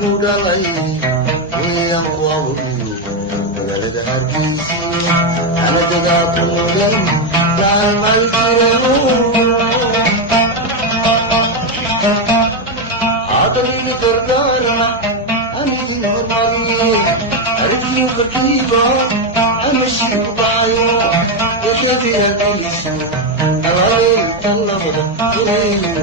dhalay weeyaan ku awgiyo magaalada hargeysa anadagaa ku noolay laalmay jirano عطني ترجعنا أمشي وطريق أرجي وكتيبة أمشي وطايو يا شافي الأليس أغالي الطلبة إليه